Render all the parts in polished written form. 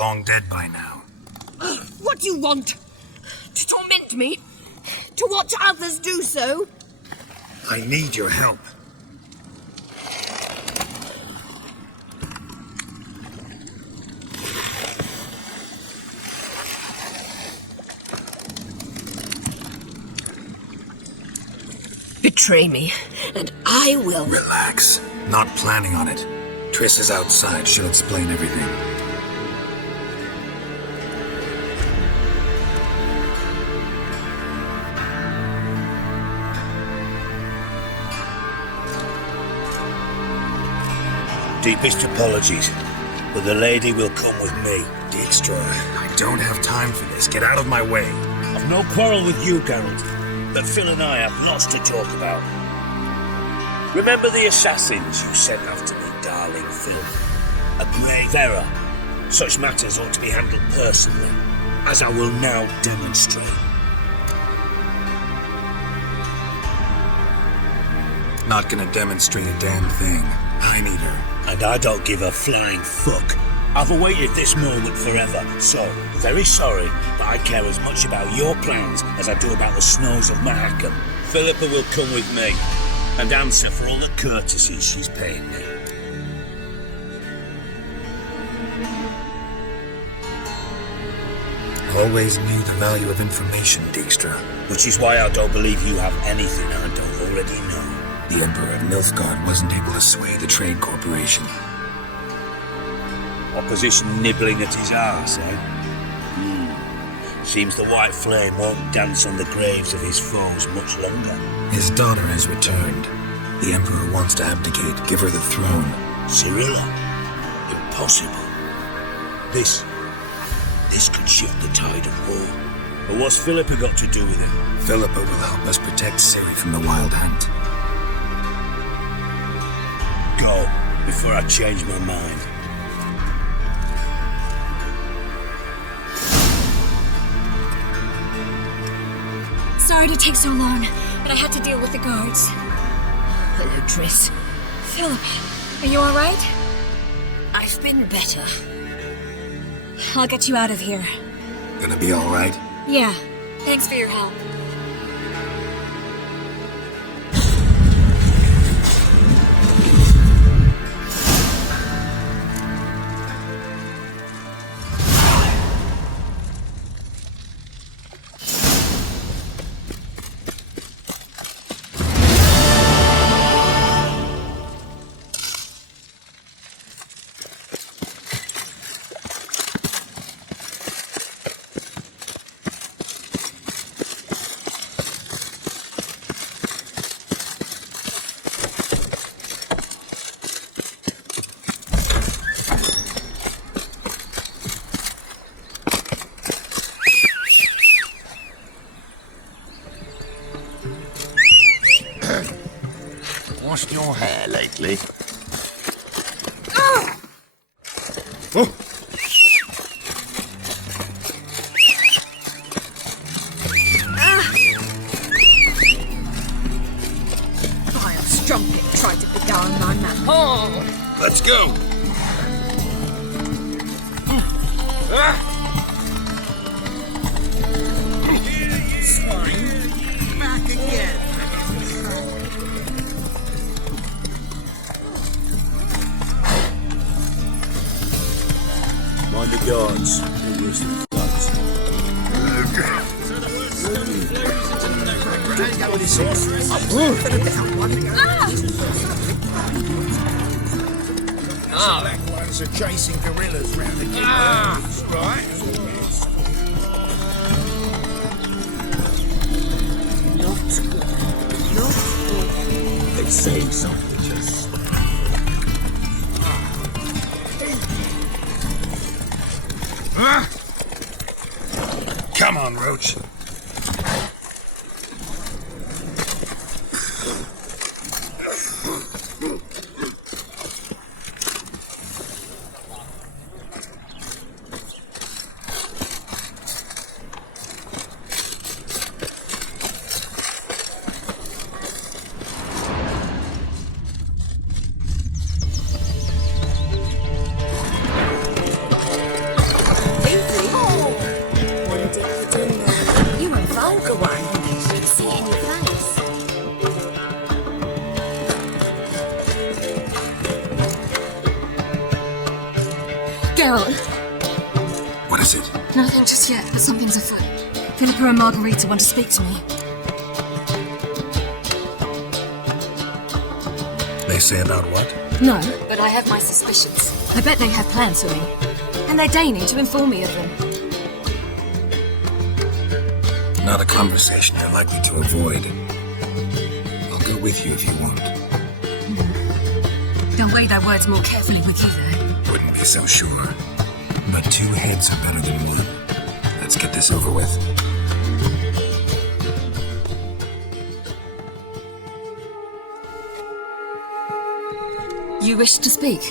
long dead by now. What do you want? To torment me? To watch others do so? I need your help. Betray me, and I will... Relax. Not planning on it. Triss is outside. She'll explain everything. Deepest apologies, but the lady will come with me. Dijkstra, I don't have time for this. Get out of my way. I've no quarrel with you, Geralt, but Phil and I have lots to talk about. Remember the assassins you sent after me, darling Phil? A grave error. Such matters ought to be handled personally, as I will now demonstrate. Not gonna demonstrate a damn thing. I need her. And I don't give a flying fuck. I've awaited this moment forever, so very sorry, but I care as much about your plans as I do about the snows of Mahakam. Philippa will come with me and answer for all the courtesies she's paying me. Always knew the value of information, Dijkstra. Which is why I don't believe you have anything I don't already know. The Emperor of Nilfgaard wasn't able to sway the Trade Corporation. Opposition nibbling at his arse, eh? Seems the white flame won't dance on the graves of his foes much longer. His daughter has returned. The Emperor wants to abdicate, give her the throne. Cyrilla? Impossible. This could shift the tide of war. But what's Philippa got to do with it? Philippa will help us protect Ciri from the Wild Hunt. Go, before I change my mind. Sorry to take so long, but I had to deal with the guards. Hello, Triss. Philippa, are you alright? I've been better. I'll get you out of here. Gonna be alright? Yeah, thanks for your help. Washed your hair lately? Ah! Oh. Vile strumpet tried to beguile my man. Oh! Let's go! Back again. Mind the guards. We'll risk the guards. Black ones are chasing gorillas round the caves, right? They say something just... Come on, Roach. Geralt. What is it? Nothing just yet, but something's afoot. Philippa and Margarita want to speak to me. They say about what? No, but I have my suspicions. I bet they have plans for me. And they're deigning to inform me of them. Not a conversation you're likely to avoid. I'll go with you if you want. They'll weigh their words more carefully with you there. Wouldn't be so sure. But 2 heads are better than 1. Let's get this over with. You wish to speak?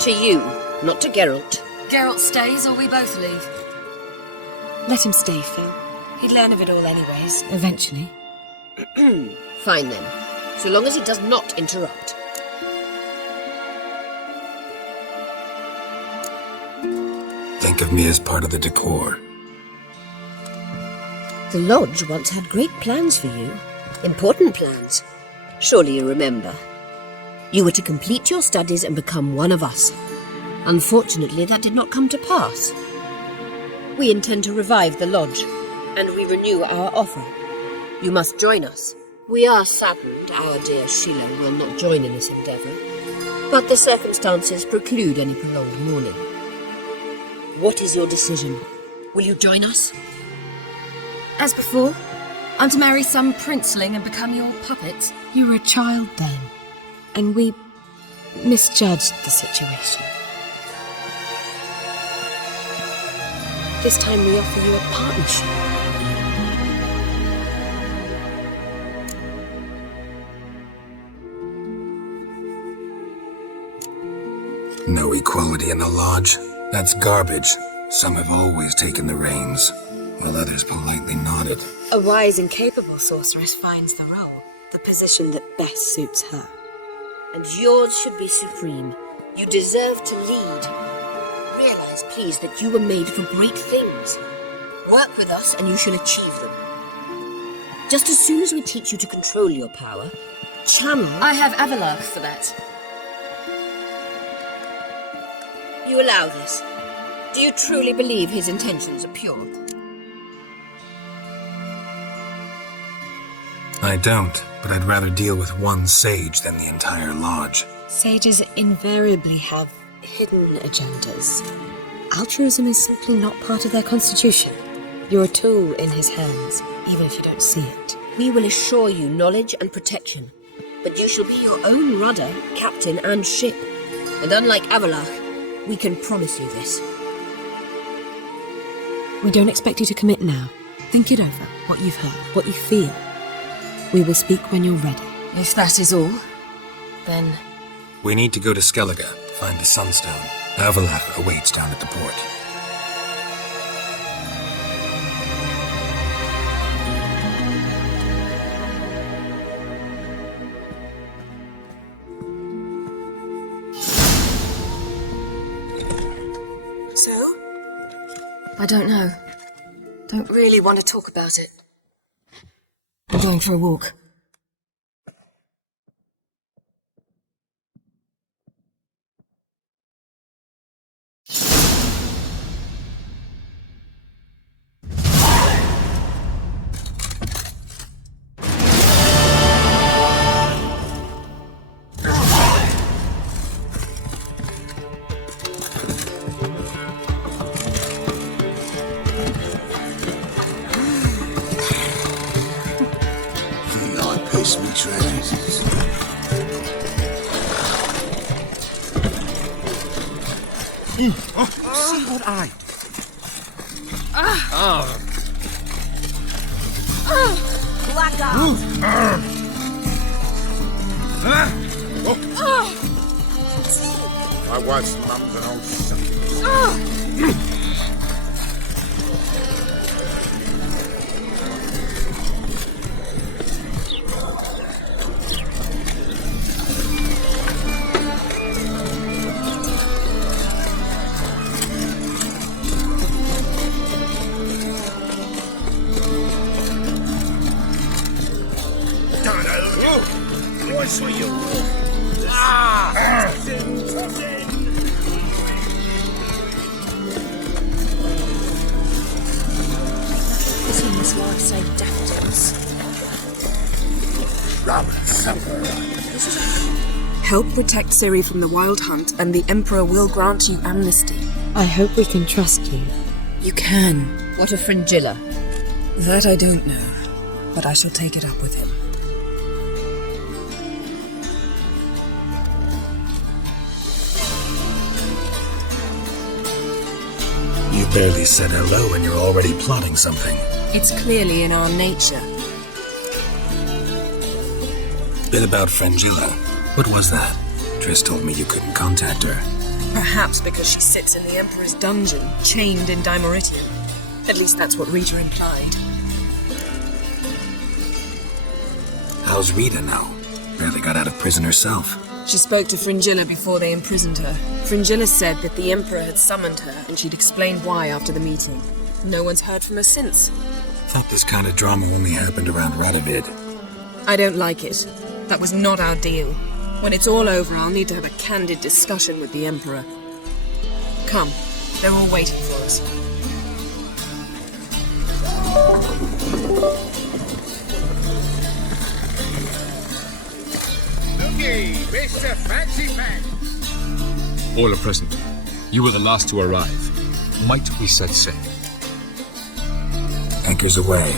To you, not to Geralt. Geralt stays or we both leave? Let him stay, Phil. He'd learn of it all anyways. Eventually. Fine then. So long as he does not interrupt. Think of me as part of the decor. The Lodge once had great plans for you. Important plans. Surely you remember. You were to complete your studies and become one of us. Unfortunately, that did not come to pass. We intend to revive the Lodge, and we renew our offer. You must join us. We are saddened our dear Sheila will not join in this endeavour, but the circumstances preclude any prolonged mourning. What is your decision? Will you join us? As before, I'm to marry some princeling and become your puppet. You were a child then, and we misjudged the situation. This time we offer you a partnership. No equality in the Lodge? That's garbage. Some have always taken the reins, while others politely nodded. A wise and capable sorceress finds the role, the position that best suits her. And yours should be supreme. You deserve to lead. Realize, please, that you were made for great things. Work with us and you shall achieve them. Just as soon as we teach you to control your power, channel... I have Avalach for that. You allow this. Do you truly believe his intentions are pure? I don't, but I'd rather deal with one sage than the entire Lodge. Sages invariably have hidden agendas. Altruism is simply not part of their constitution. You're a tool in his hands, even if you don't see it. We will assure you knowledge and protection, but you shall be your own rudder, captain, and ship. And unlike Avalach, we can promise you this. We don't expect you to commit now. Think it over, what you've heard, what you feel. We will speak when you're ready. If that is all, then... We need to go to Skellige to find the Sunstone. Avalach awaits down at the port. So? I don't know. Don't really want to talk about it. I'm going for a walk. See what I... My wife's mum's an old son. What's for you? seen this large say daffodils. Help protect Ciri from the Wild Hunt, and the Emperor will grant you amnesty. I hope we can trust you. You can. What of Fringilla? That I don't know, but I shall take it up with him. You barely said hello and you're already plotting something. It's clearly in our nature. Bit about Fringilla. What was that? Triss told me you couldn't contact her. Perhaps because she sits in the Emperor's dungeon, chained in Dimoritium. At least that's what Rita implied. How's Rita now? Barely got out of prison herself. She spoke to Fringilla before they imprisoned her. Fringilla said that the Emperor had summoned her, and she'd explained why after the meeting. No one's heard from her since. Thought this kind of drama only happened around Radovid. I don't like it. That was not our deal. When it's all over, I'll need to have a candid discussion with the Emperor. Come, they're all waiting for us. Looky, Mr. Fancy Pants. All are present. You were the last to arrive. Might we set sail? Anchors away.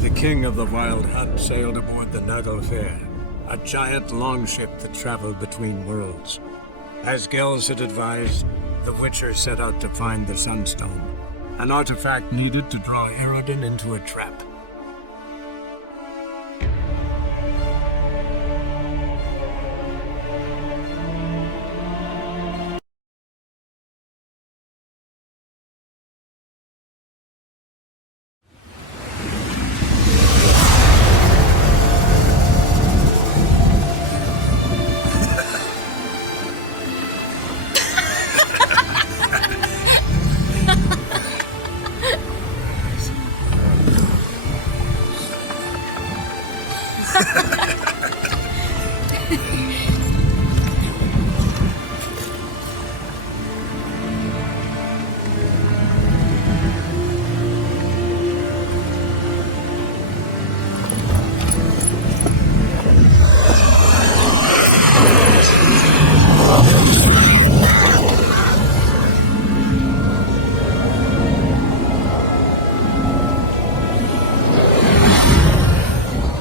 The king of the Wild Hunt sailed aboard the Naglfar, a giant longship that traveled between worlds. As Gels had advised, the Witcher set out to find the Sunstone, an artifact needed to draw Erodin into a trap.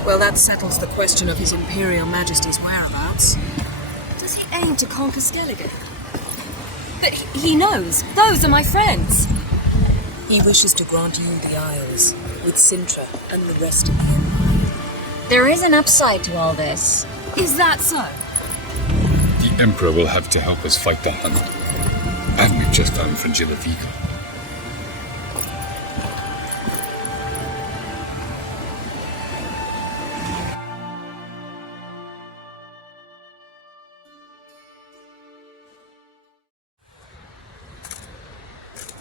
Well, that settles the question of His Imperial Majesty's whereabouts. Does he aim to conquer Skellige? But he knows. Those are my friends. He wishes to grant you the Isles, with Sintra and the rest of the Empire. There is an upside to all this. Is that so? The Emperor will have to help us fight the Hunt. And we've just found Fringilla Vigo.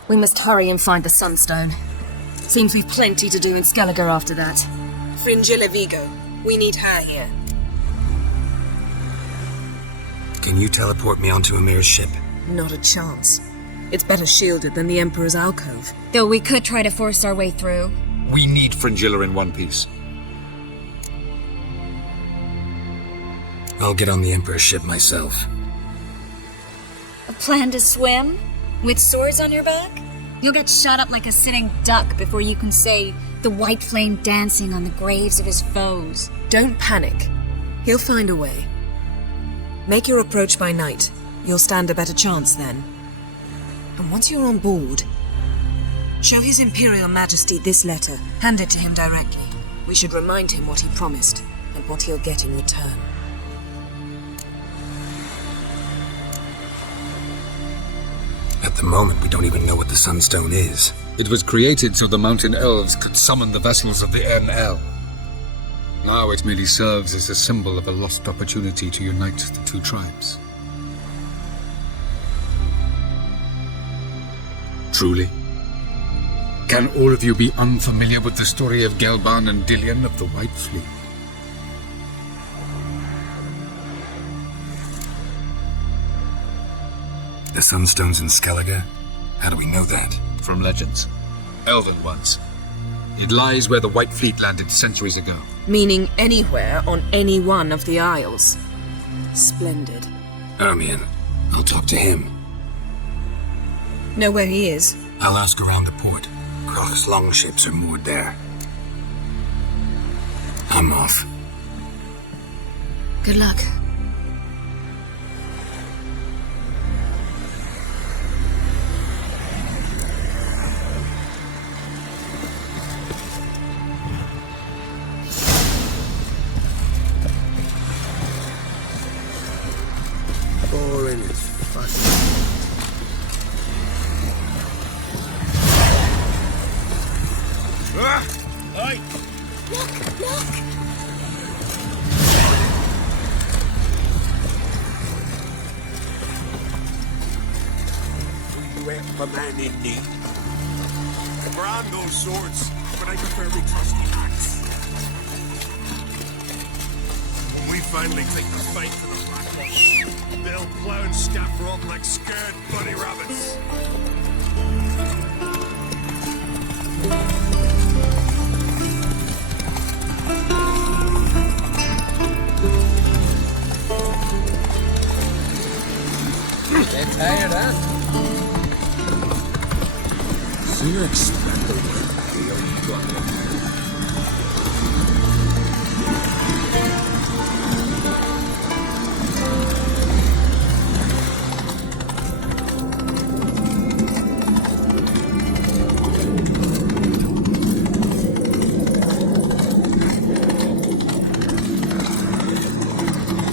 We must hurry and find the Sunstone. Seems we've plenty to do in Skellige after that. Fringilla Vigo. We need her here. Can you teleport me onto Amir's ship? Not a chance. It's better shielded than the Emperor's alcove. Though we could try to force our way through. We need Fringilla in one piece. I'll get on the Emperor's ship myself. A plan to swim? With swords on your back? You'll get shot up like a sitting duck before you can say the white flame dancing on the graves of his foes. Don't panic. He'll find a way. Make your approach by night. You'll stand a better chance then. And once you're on board, show His Imperial Majesty this letter. Hand it to him directly. We should remind him what he promised and what he'll get in return. At the moment, we don't even know what the Sunstone is. It was created so the mountain elves could summon the vessels of the NL. Now it merely serves as a symbol of a lost opportunity to unite the two tribes. Truly? Can all of you be unfamiliar with the story of Gelban and Dillion of the White Fleet? The Sunstones in Skellige? How do we know that? From legends. Elven ones. It lies where the White Fleet landed centuries ago. Meaning anywhere on any one of the Isles. Splendid. Armian. I'll talk to him. Know where he is? I'll ask around the port. Krog's longships are moored there. I'm off. Good luck. Boring as fuck. Oi! You ain't my man in need. Brand those swords, but I prefer the trusty axe. When we finally take the fight to the Black Ones, they'll plow and scaffer up like scared bunny rabbits. Get tired, huh? So you expect the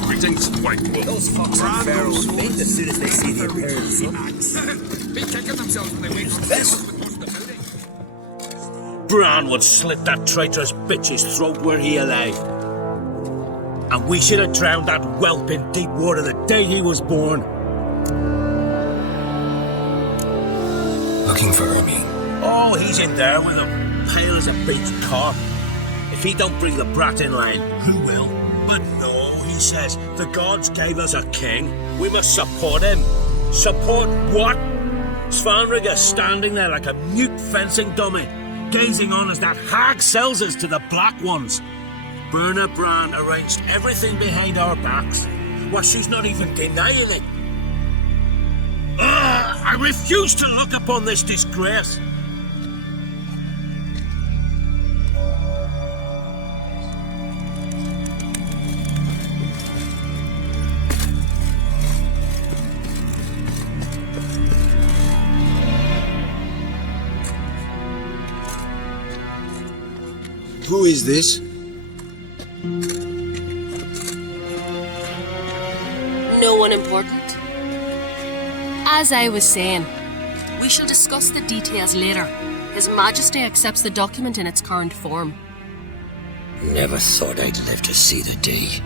Greetings, White Wolf. Those fucks are feral will faint as soon as they see the appearance of the axe. Be kicking themselves when they wake from This- with most of the building. Bran would slit that traitorous bitch's throat were he alive. And we should have drowned that whelp in deep water the day he was born. Looking for Ermi. Oh, he's in there with him, pale as a beached carp. If he don't bring the brat in line, who will? But no, he says, the gods gave us a king. We must support him. Support what? Svanrigger standing there like a mute fencing dummy, gazing on as that hag sells us to the Black Ones. Berna Bran arranged everything behind our backs. Well, she's not even denying it. I refuse to look upon this disgrace. Who is this? No one important. As I was saying, we shall discuss the details later. His Majesty accepts the document in its current form. Never thought I'd live to see the day.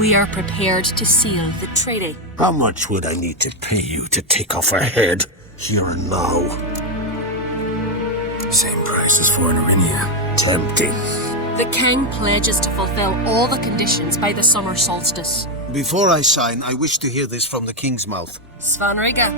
We are prepared to seal the treaty. How much would I need to pay you to take off her head, here and now? Same price as for an Arinia. Tempting. The King pledges to fulfill all the conditions by the summer solstice. Before I sign, I wish to hear this from the king's mouth. Svanrigga.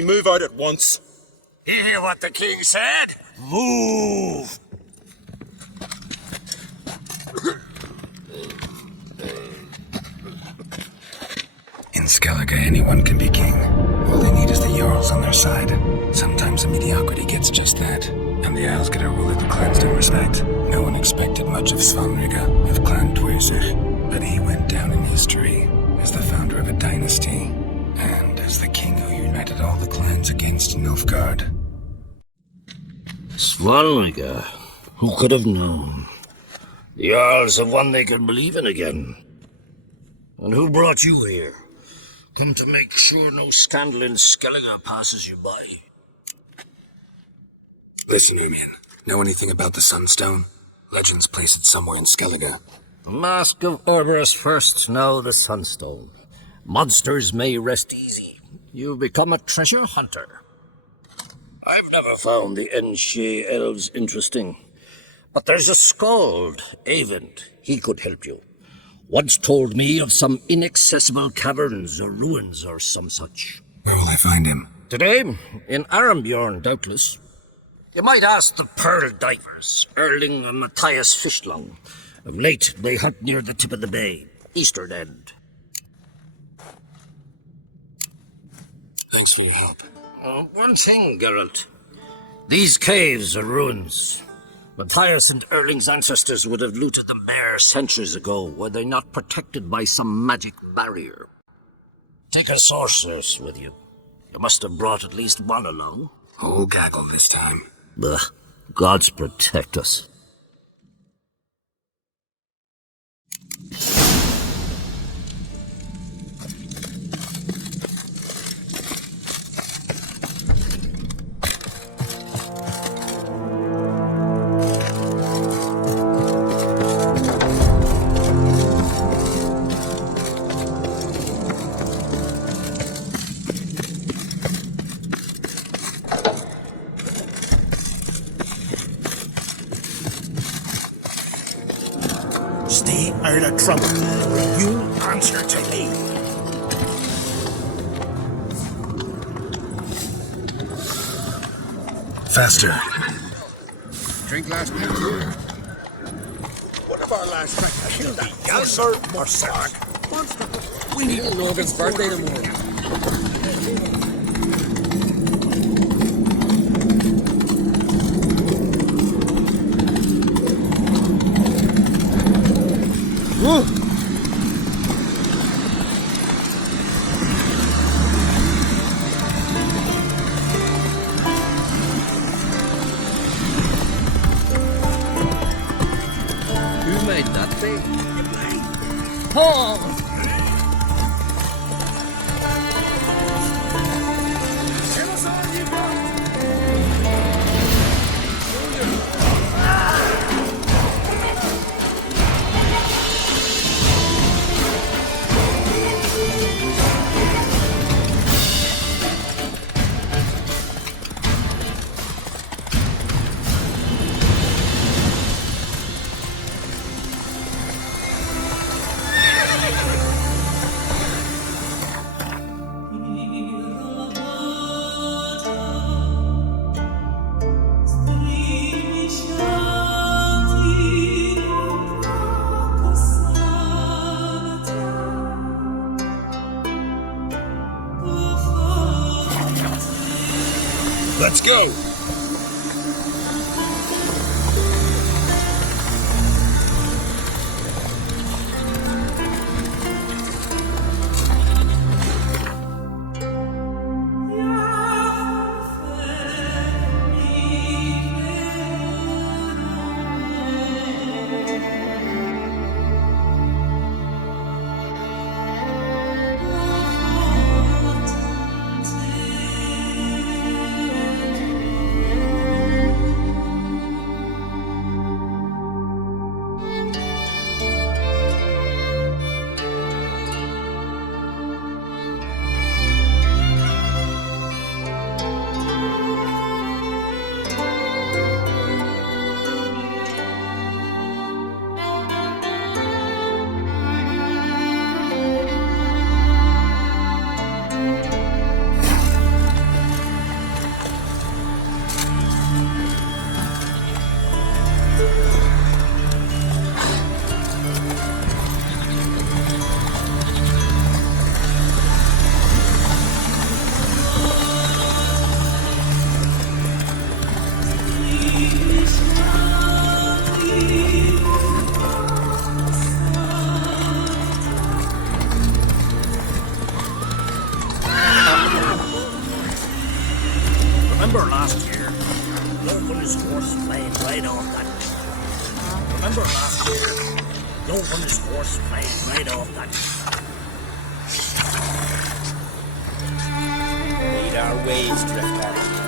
we move out at once? You hear what the king said? Move! In Skellige, anyone can be king. All they need is the Jarls on their side. Sometimes the mediocrity gets just that, and the Isles get a ruler the clans don't respect. No one expected much of Svanrige, of Clan Dweezig, but he went down in history as the founder of a dynasty, and as the king who united all the clans against Nilfgaard. Svanrige, who could have known? The Jarls have one they can believe in again. And who brought you here? Come to make sure no scandal in Skellige passes you by. Listen, Ermion. Know anything about the Sunstone? Legends place it somewhere in Skellige. The Mask of Orberus first, now the Sunstone. Monsters may rest easy. You've become a treasure hunter. I've never found the Enshe elves interesting. But there's a skald, Eyvind. He could help you. Once told me of some inaccessible caverns or ruins or some such. Where will I find him? Today, in Arambjorn, doubtless. You might ask the Pearl Divers, Erling and Matthias Fishlung. Of late, they hunt near the tip of the bay, eastern end. Thanks for your help. One thing, Geralt. These caves are ruins. Matthias and Erling's ancestors would have looted them bare centuries ago, were they not protected by some magic barrier. Take a sorceress with you. You must have brought at least one along. Whole gaggle this time. Ugh, gods protect us. Stay out of trouble. You answer to me. Faster. Drink last night. What of our last track? Killed that Galser or Sark? We need Logan's birthday tomorrow. Whoa! Who made that thing? Oh! Let's go! run his horse flying right off that. Remember last year? Don't run his horse flying right off that. Lead our ways, Drifter.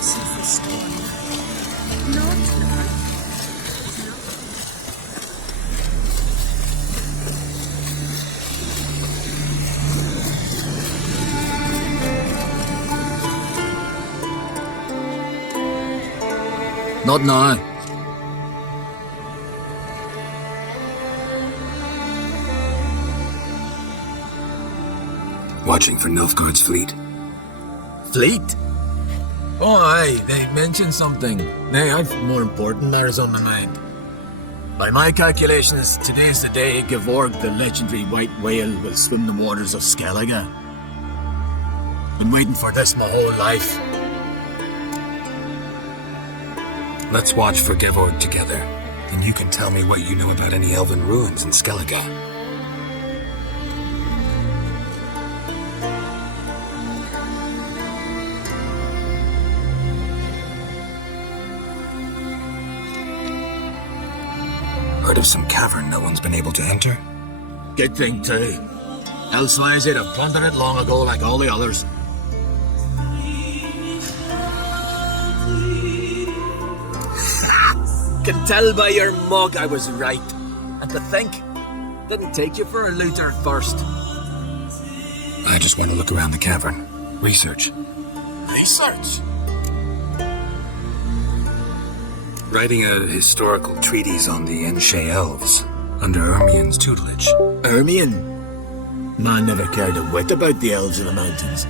Cease the storm. Not. Not now. Watching for Nilfgaard's fleet. Fleet? Oh, aye, they mentioned something. Nay, I've more important matters on my mind. By my calculations, today's the day Gevorg, the legendary white whale, will swim the waters of Skellige. Been waiting for this my whole life. Let's watch for Gevorg together, and you can tell me what you know about any elven ruins in Skellige. Heard of some cavern no one's been able to enter? Good thing, too. Elsewise, they'd have plundered it long ago like all the others. Can tell by your mug I was right. And to think, didn't take you for a looter first. I just want to look around the cavern. Research. Research? Writing a historical treatise on the Enshe elves, under Ermien's tutelage. Ermien? Man never cared a whit about the elves in the mountains.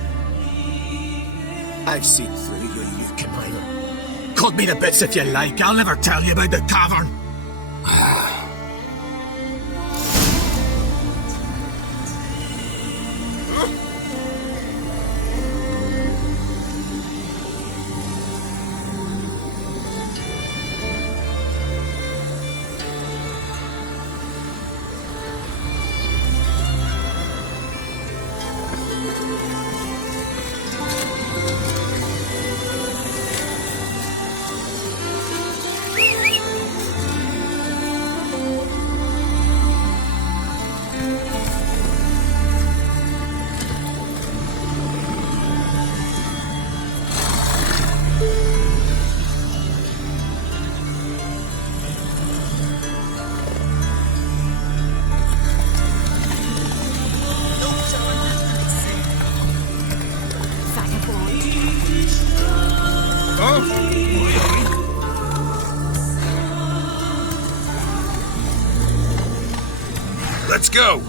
I've seen through you conniver. Cut me to bits if you like, I'll never tell you about the cavern. Let's go!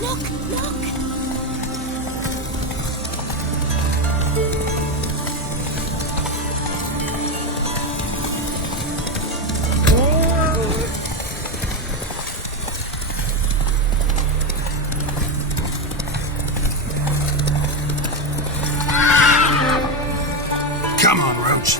Look! Come on, Roach.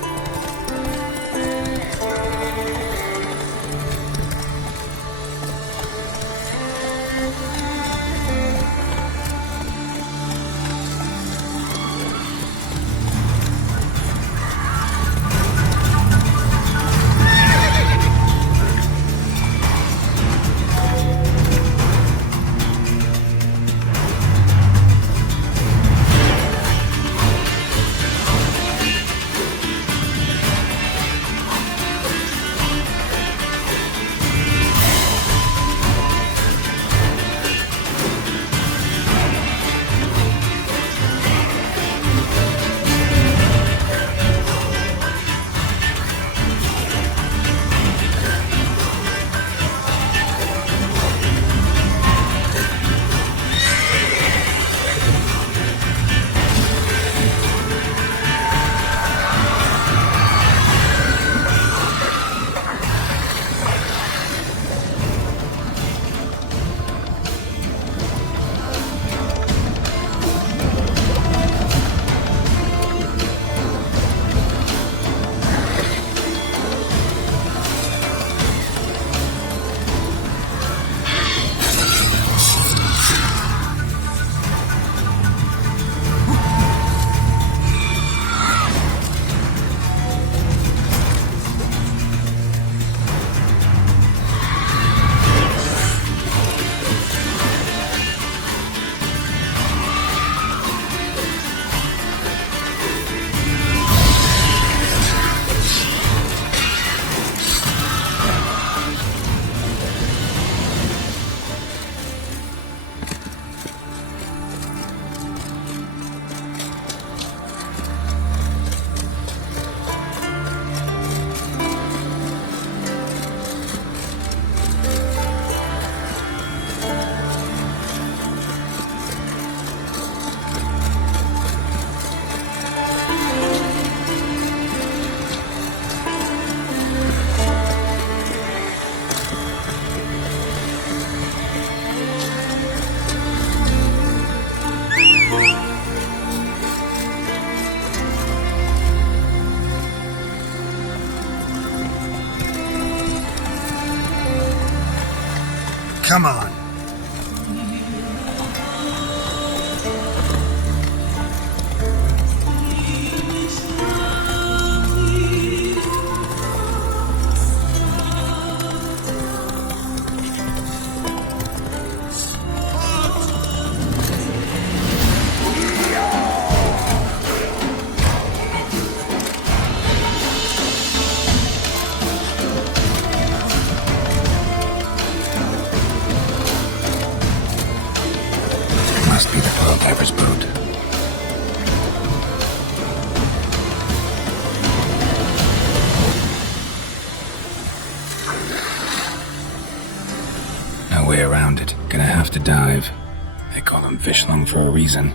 Come on. Must be the Pearl boat. No way around it. Gonna have to dive. They call them fish lung for a reason.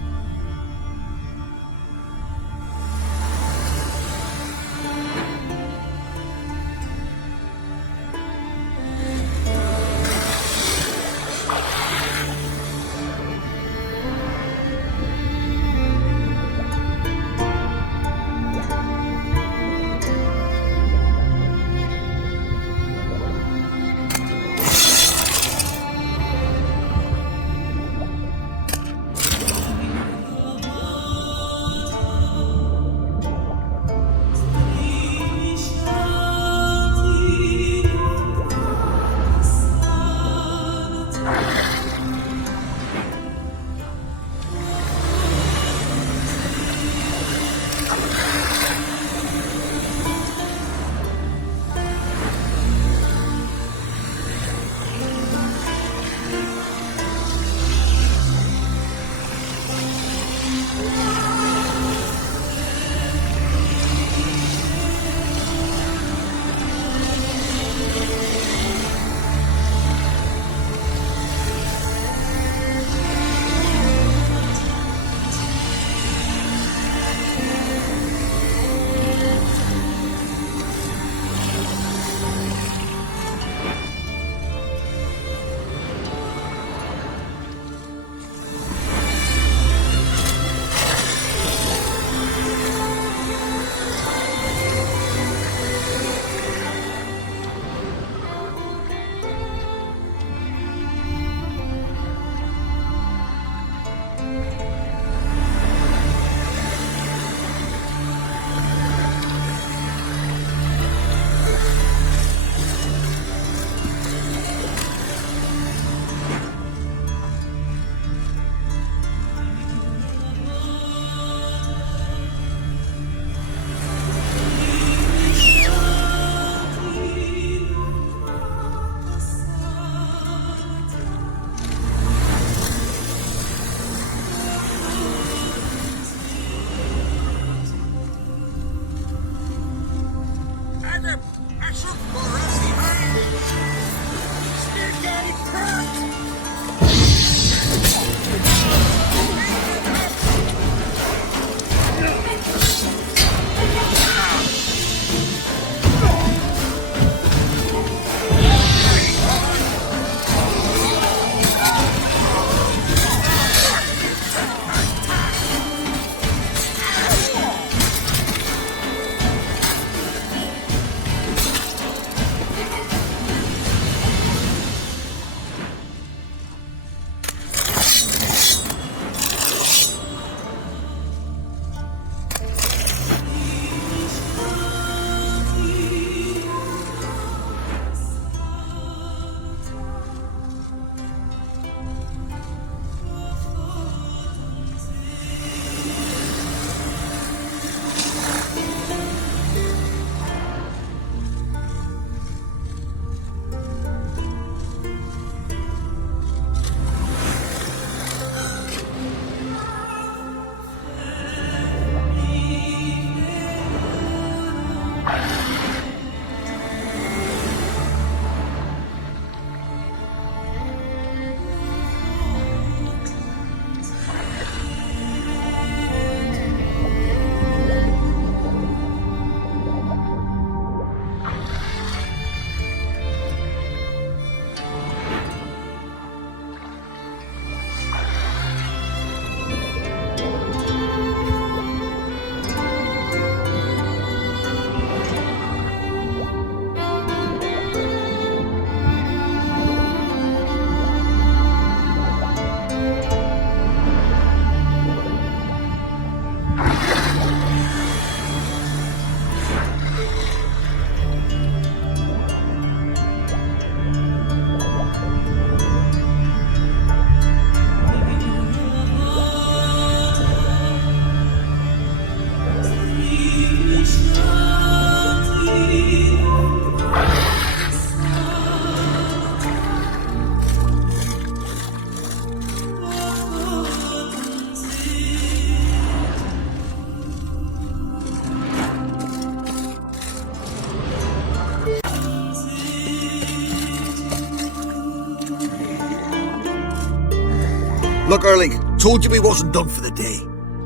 Look, Erling, told you we wasn't done for the day.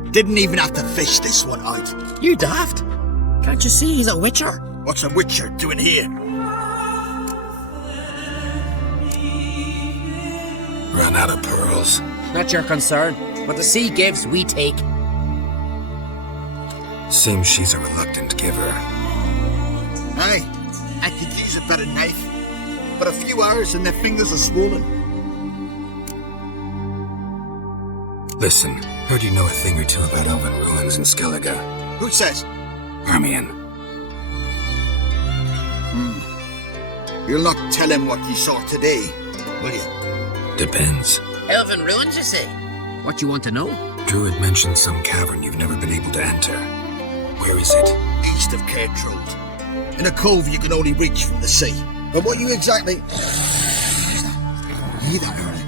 Didn't even have to fish this one out. You daft? Can't you see he's a witcher? What's a witcher doing here? Run out of pearls. Not your concern. What the sea gives, we take. Seems she's a reluctant giver. Aye, I could use a better knife. But a few hours and their fingers are swollen. Listen, heard you know a thing or two about elven ruins in Skellige. Who says? Armian. You'll not tell him what you saw today, will you? Depends. Elven ruins, you say? What you want to know? Druid mentioned some cavern you've never been able to enter. Where is it? East of Kertrode. In a cove you can only reach from the sea. But what you exactly... Hear that, Erling?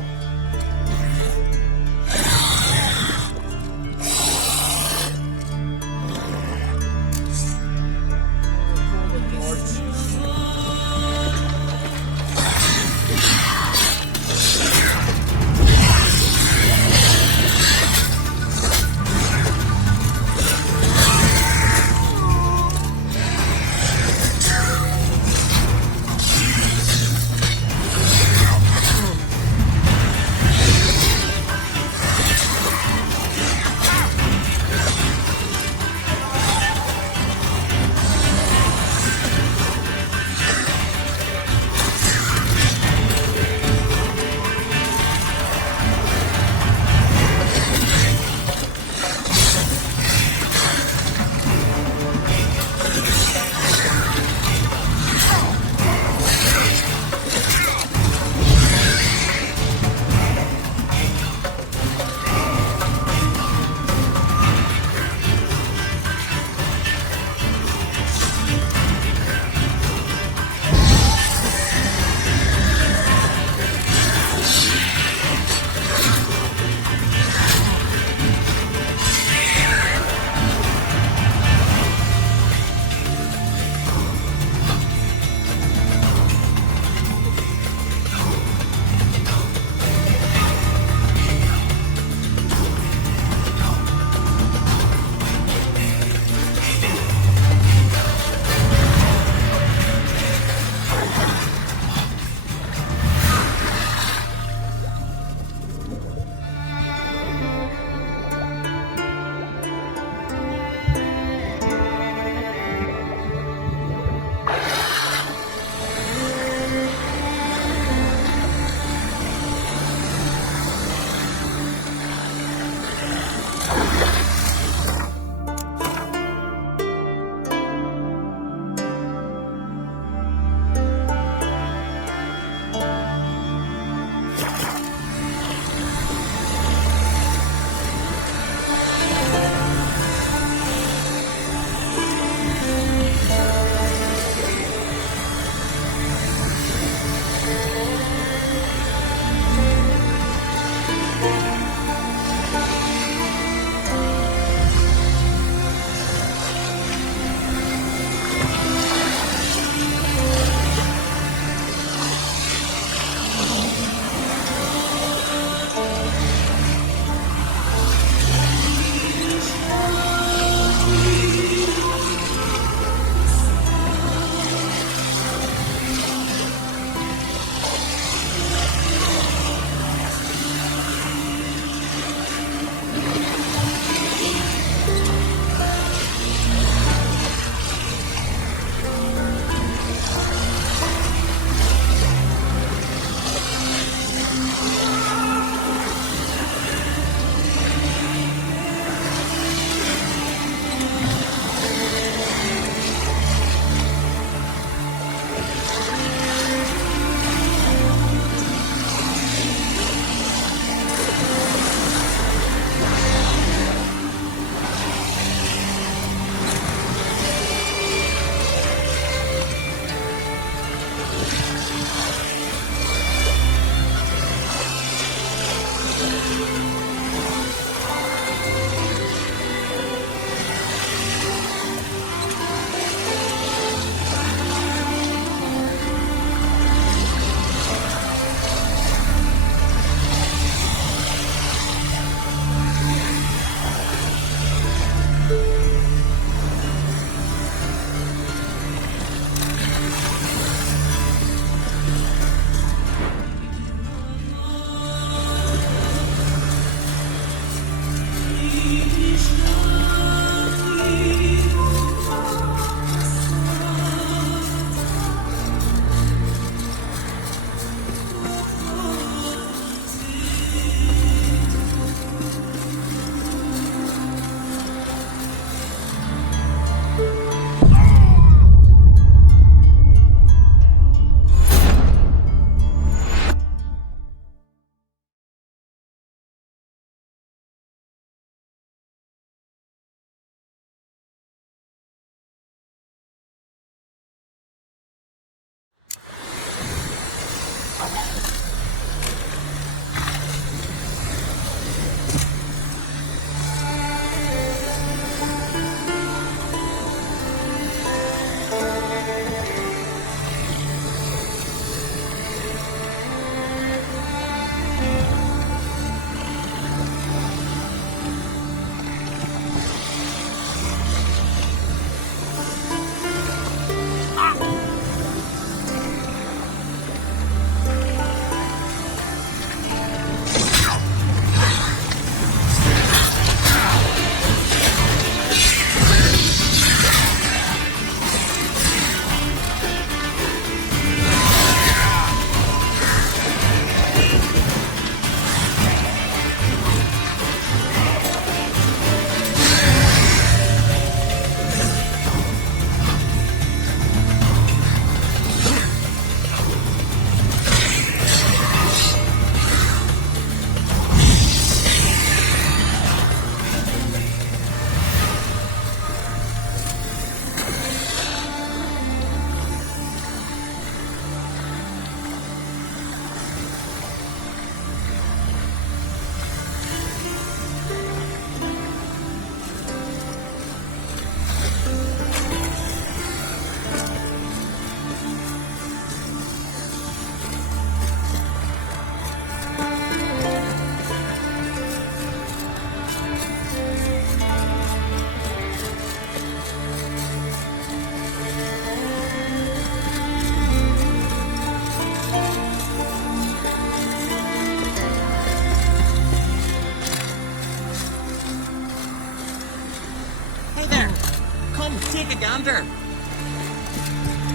Come, take a gander.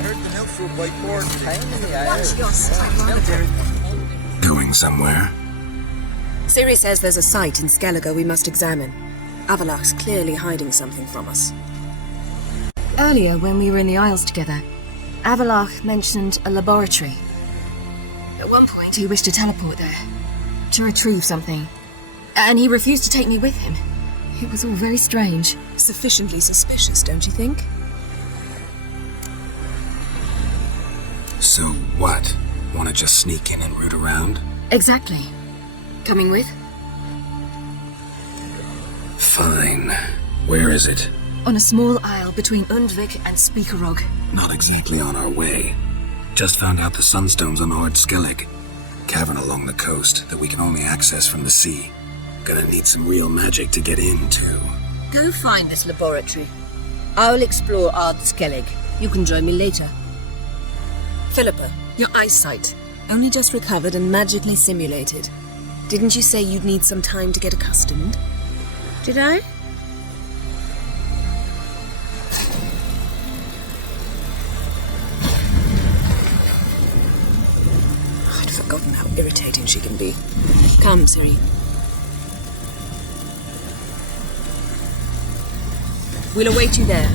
Heard the milk for quite more time in the eye. Watch your step. Going somewhere? Ciri says there's a site in Skellige we must examine. Avalach's clearly hiding something from us. Earlier, when we were in the Isles together, Avalach mentioned a laboratory. At one point, he wished to teleport there, to retrieve something, and he refused to take me with him. It was all very strange. Sufficiently suspicious, don't you think? So what? Want to just sneak in and root around? Exactly. Coming with? Fine. Where is it? On a small isle between Undvik and Speakerog. Not exactly on our way. Just found out the sunstones on Ord Skellig. Cavern along the coast that we can only access from the sea. Gonna need some real magic to get in, too. Go find this laboratory. I'll explore Ard Skellig. You can join me later. Philippa, your eyesight. Only just recovered and magically simulated. Didn't you say you'd need some time to get accustomed? Did I? I'd forgotten how irritating she can be. Come, Ciri. We'll await you there.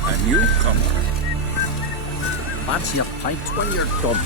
A newcomer. That's your fight when you're done.